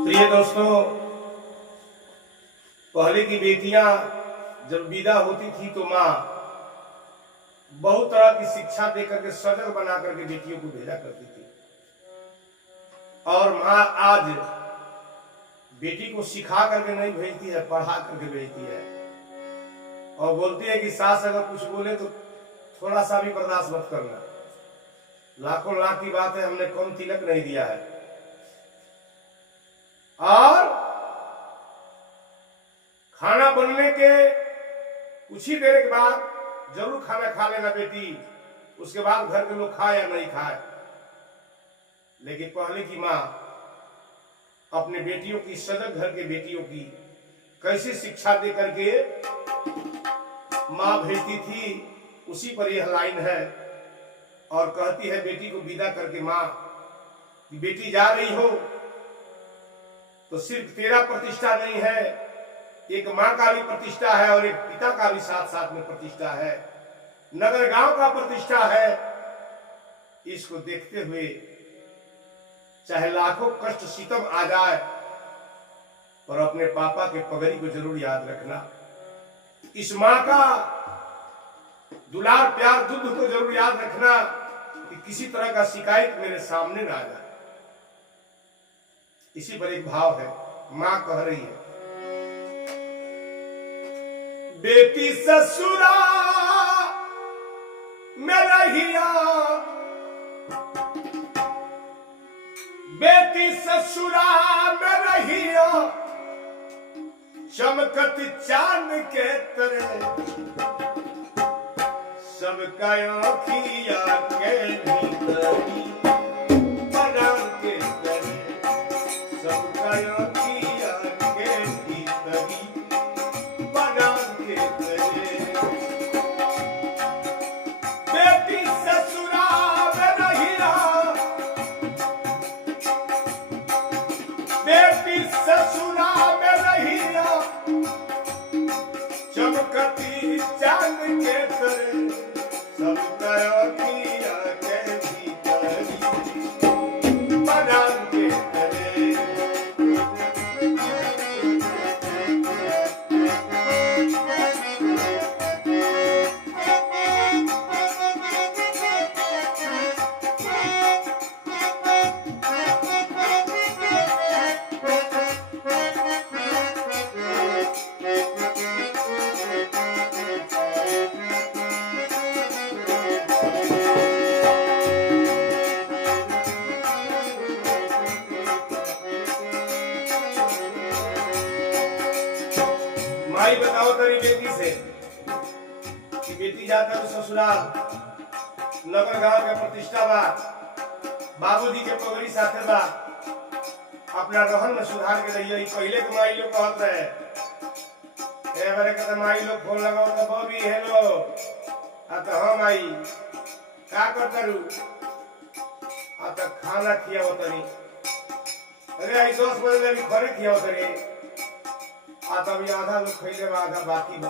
प्रिय दोस्तों, पहले की बेटियां जब विदा होती थी तो माँ बहुत तरह की शिक्षा देकर के सजग बना करके बेटियों को भेजा करती थी। और माँ आज बेटी को सिखा करके नहीं भेजती है, पढ़ा करके भेजती है। और बोलती है कि सास अगर कुछ बोले तो थोड़ा सा भी बर्दाश्त मत करना। लाखों लाख की बात है, हमने कम तिलक नहीं दिया है। और खाना बनने के कुछ ही देर के बाद जरूर खाना खा लेना बेटी, उसके बाद घर के लोग खाए या नहीं खाए। लेकिन पहले की माँ अपने बेटियों की, सजग घर के बेटियों की कैसी शिक्षा दे करके माँ भेजती थी, उसी पर यह लाइन है। और कहती है बेटी को विदा करके माँ कि बेटी जा रही हो तो सिर्फ तेरा प्रतिष्ठा नहीं है, एक माँ का भी प्रतिष्ठा है और एक पिता का भी साथ साथ में प्रतिष्ठा है, नगर गांव का प्रतिष्ठा है। इसको देखते हुए चाहे लाखों कष्ट सितम आ जाए, पर अपने पापा के पगड़ी को जरूर याद रखना। इस माँ का दुलार प्यार दूध को जरूर याद रखना कि किसी तरह का शिकायत मेरे सामने ना आ जाए। इसी पर एक भाव है, माँ कह रही है, बेटी ससुरा में रहिया, बेटी ससुरा में रहिया, चमकत चांद के तरह, सबका आँखिया के भीतरी परान के तरह, सबका आँखिया के भीतरी परान के तरह। बेटी ससुरा में रहिया, बेटी ससुरा में रहिया, चमकती चांद के तरह, सबका आँखिया के भीतरी परान के तरह। माई बताओ तेरी बेटी से कि बेटी जाता है ससुराल, नगर गांव के प्रतिष्ठा बा, बाबूजी के पगड़ी साथे बा, अपना रहन में सुधार के रहिए। पहले के माई लोग कहत रहे, ए बारे के माई लोग फोन लगाओ तो बॉबी हेलो, आ तो हम आई का करतरू, आ तो खाना खियाओ तनी, अरे आई 10 बजे अभी घरे खियाओ तनी, आ तभी आधा लोग खैले बा, आधा बाकी बा।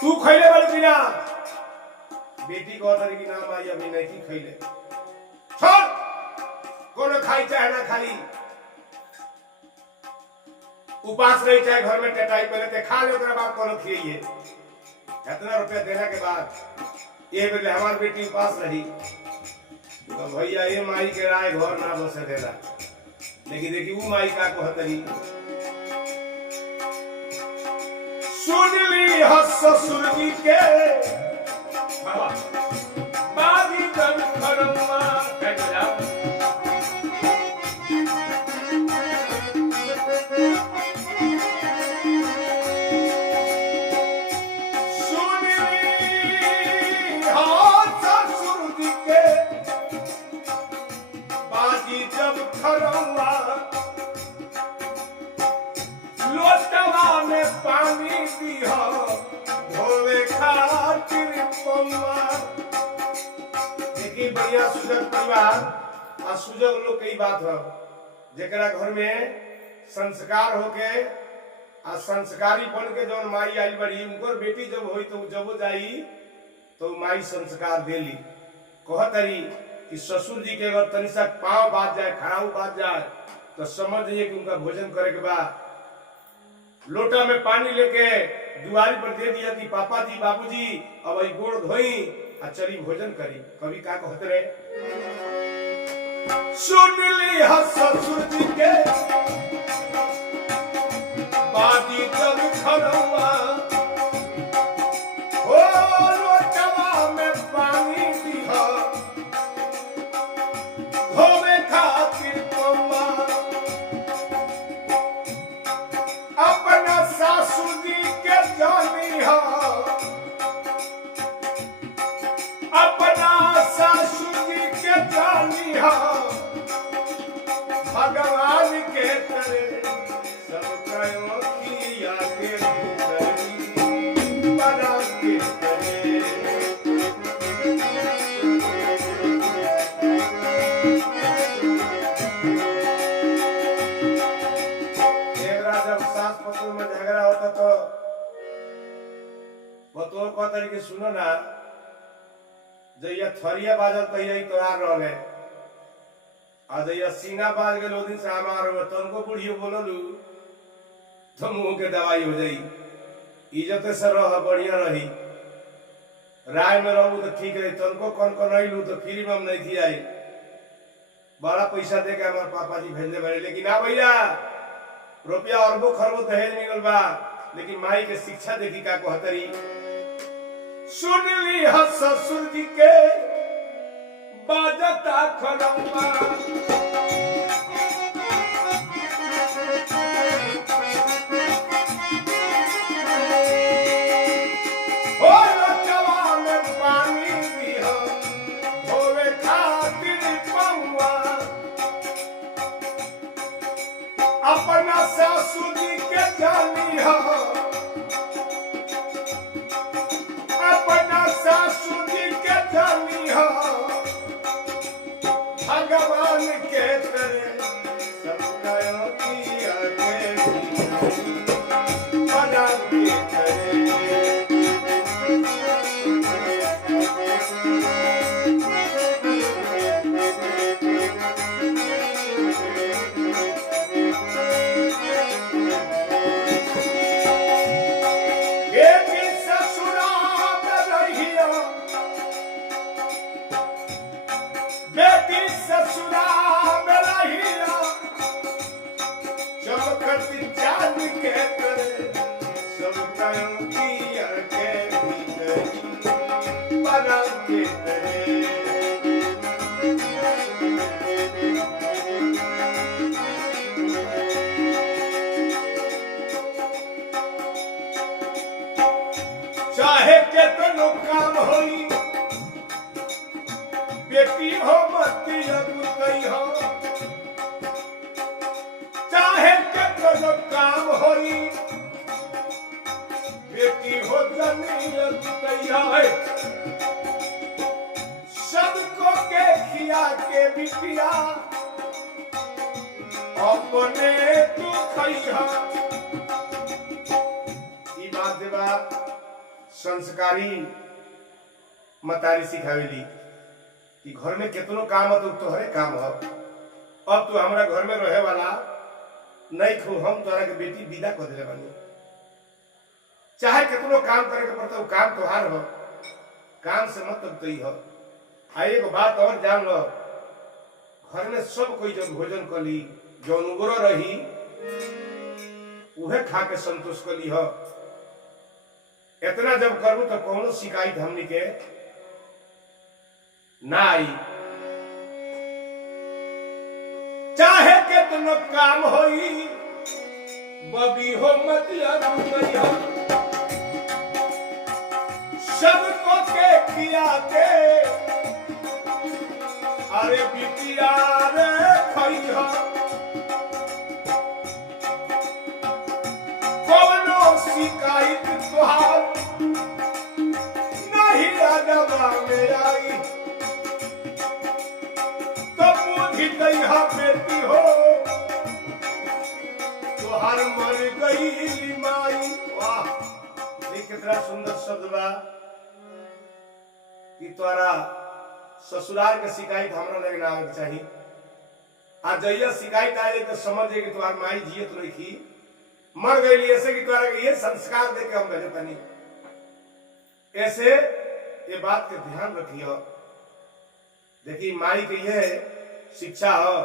तू खैले बा कि ना? बेटी को तरी की नाम आई अभी नहीं खैले, छोड़, कोनो खाई चाहे ना खाई, उपास रही चाहे घर में टेटाई पहले ते खा ले, ओकरा बाद कोनो खियाइए। इतना रुपया देने के बाद ये बेटे हमार बेटी उपास रही तो भैया ये माई के राय घर ना बसे देला। लेकिन देखी वो माई का कहतरी, सुन ली ससुर जी के बागी जब खरम्मा कजरा, सुन ली ससुर जी के बागी जब खरम्मा, लोटवा में पानी दिया धोवे खातिर पम्मा। देखिए बढ़िया सुजग परिवार और सुजग लोग कई बात है, जेकरा घर में संस्कार होके आ संस्कारी बन के जौन माई आई बड़ी, उनकर बेटी जब होई तो जब जाई तो माई संस्कार देली। कहतरी कि ससुर जी के अगर तनिसा पाँव बाज जाए, खड़ाऊ बाज जाए तो समझ जाइए कि उनका भोजन करे के बाद लोटा में पानी लेके दुआरी पर दे दिया कि पापा जी बाबूजी अब ई गोड़ धोई आ चली भोजन करी। कवि का कहते रहे, सुन ली ससुर जी के बादी जब खरवा हो लोटवा में पानी दिहा धोवे खातिर पौवा अपना सासू जी के जानी हा अपना सासू जी के जानी हा भगवान के तरह सब कयो किया के बना के में झगड़ा होता तो बतौर को तरीके सुनो ना, जैया थरिया बाजल तैया ही तोहार रहले आ जैया सीना बाज गेल ओ दिन से हमार हो तनको बुढ़ियो बोललू तो मुंह के दवाई हो जाई। इज्जत से रह बढ़िया रही, राय में रहू तो ठीक रही, तनको कौन कौन आइलू तो फ्री में हम नहीं थी आई, बड़ा पैसा दे के हमारे पापा जी भेजले बड़े। लेकिन ना भैया रुपया अरबों खरबों दहेज मिलल बा, लेकिन माई के शिक्षा देखी का कहतरी, सुन ली ससुर जी के बाजता खरम्बा हो लोटवा में पानी दिहा धोवे खातिर पौवा अपना सासू जी के जानी हा अपना सासू जी के जानी हा भगवान के तरह सब कयो किया के बना के करे। बेटी ससुरा में रहिया चमकती चांद के तरह सब कयो किया के बना के तरह। चाहे केतनो काम होई बेटी हो मती अगुतई हो, चाहे केतनो काम होई बेटी हो जनी अगुतई है, सबको के खिया के बिटिया अपने तू खइहा। ई बात देवा संस्कारी मतारी सिखावेली कि घर में कितनो काम हो तो तोहरे काम हो। अब तू हमारा घर में रहे वाला नहीं खू, हम तोरा के बेटी विदा कर दिले बानी, चाहे कितनो काम करे के पड़ता काम तोहार हो, काम से मतलब तो ही हो। आ एगो बात और जान लो, घर में सब कोई जब भोजन कर ली जो अनुग्रह रही उहे खा के संतोष कर ली हो। इतना जब करूँ तो कौनो शिकायत हमनी के ना आई। चाहे कितनो काम होई बबी हो मतिया रुपई हो, सबको के किया के अरे बिटिया रे खई हो। कौनो शिकायत तुहार नहीं अदबा में आई, बेटी हो तुहार मर गई माई। वाह, ये कितना सुंदर शब्द बा कि तोरा ससुराल के शिकायत हमरा लगे ना आवे चाहिए। आज जइया शिकायत आ जाए तो समझे कि तुम्हार माई जियत नहीं की, मर गई, ऐसे कि तुम्हारा ये संस्कार दे के हम भेजे तनी। ऐसे ये बात के ध्यान रखियो। देखिए माई के ये शिक्षा हो,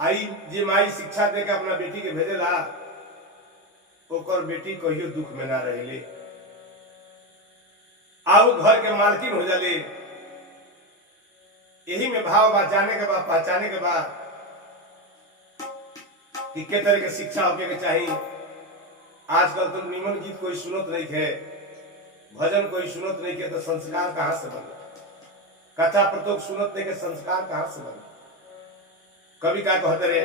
आई जे माई शिक्षा दे के अपना बेटी के भेजेला ओकर बेटी कहियो दुख में ना रहेले, आओ घर के मालकिन हो जाले। यही में भाव बात जाने के बाद पहचाने के बाद कि के तरह के शिक्षा होके के चाहिए। आजकल तो निमन गीत कोई सुनत नहीं है, भजन कोई सुनत नहीं है, तो संस्कार कहां से बने? कथा प्रतोक सुनत नहीं के संस्कार कहां से बने? कभी क्या कहते रे,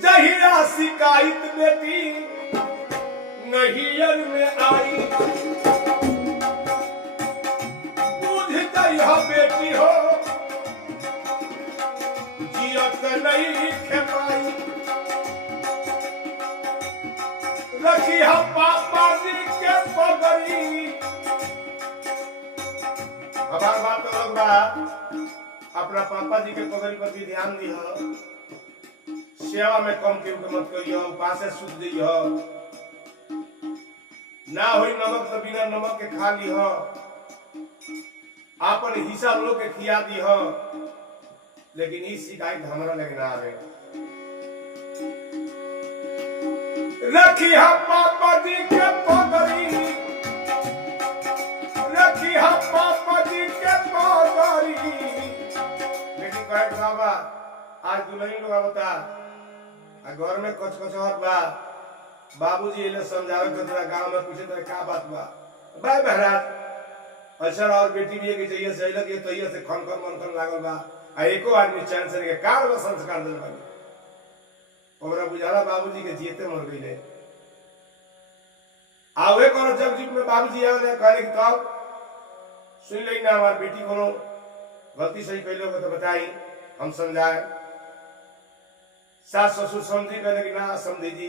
जहिया शिकायत बेटी नहियर में आई, बुझ जइहा बेटी हो जियत नहीं खेपाई, रखिया पापा जी के पगड़ी। हमार बात तो लोग बा, अपना पापा जी के पगड़ी पर भी ध्यान दिह, सेवा में कम के मत करियो, पासे सुध दियो, ना होई नमक तो बिना नमक के खा लिह, आपन हिसाब लोग के खिया दिह। लेकिन इस शिकायत हमारा लगे ना आवे। रखिया पापा जी के पगड़ी, रखिया पापा जी के पगड़ी। लेकिन कहे बाबा आज दुल्हन लोग बता घर में कच कचहट बा, बाबूजी इन्हें समझावे के तोरा गांव में पूछे तो क्या बात बा, भाई महाराज अशर और बेटी भी के चाहिए सही लगे तो ये से खनखन मनखन लागल बा, आ एको आदमी चैन से के कार में संस्कार देल बानी। ओकरा बुझाला बाबूजी के जीते मर गईले। आवे कोनो जब जीप में बाबूजी आवे कहले कि तब सुन ले ना हमार बेटी कोनो गलती सही कइले हो तो बताई, हम समझाए। सास ससुर समझी कहले कि ना समझी जी,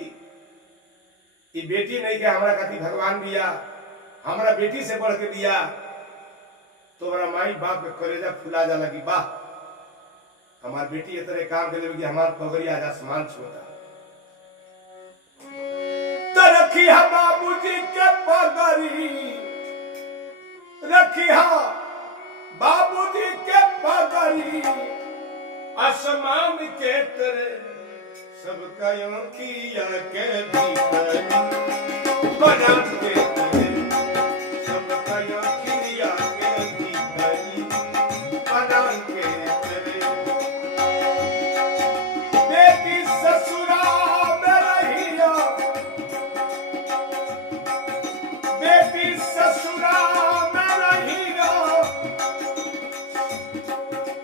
ये बेटी नहीं के हमरा खातिर भगवान दिया, हमरा बेटी से बढ़ के दिया। तो हमारा माई बाप के कलेजा फुला जाला कि वाह हमार बेटी ये तरह काम करे कि हमार पगड़ी आज आसमान छूता। तो रखिया बाबूजी के पगड़ी, रखिया बाबूजी के पगड़ी, आसमान के तरह सबका आँखिया के भीतर बना के तरह, सबका आँखिया के भीतर बना के तरह। बेटी ससुराल में रहिया, बेटी ससुराल में रहिया,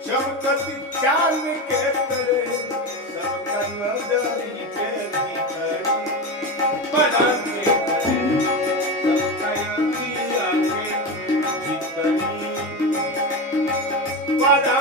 चमकती चांद के तरह सबका नजरी के भीतर बना के तरह, सबका आँखिया के भीतर बना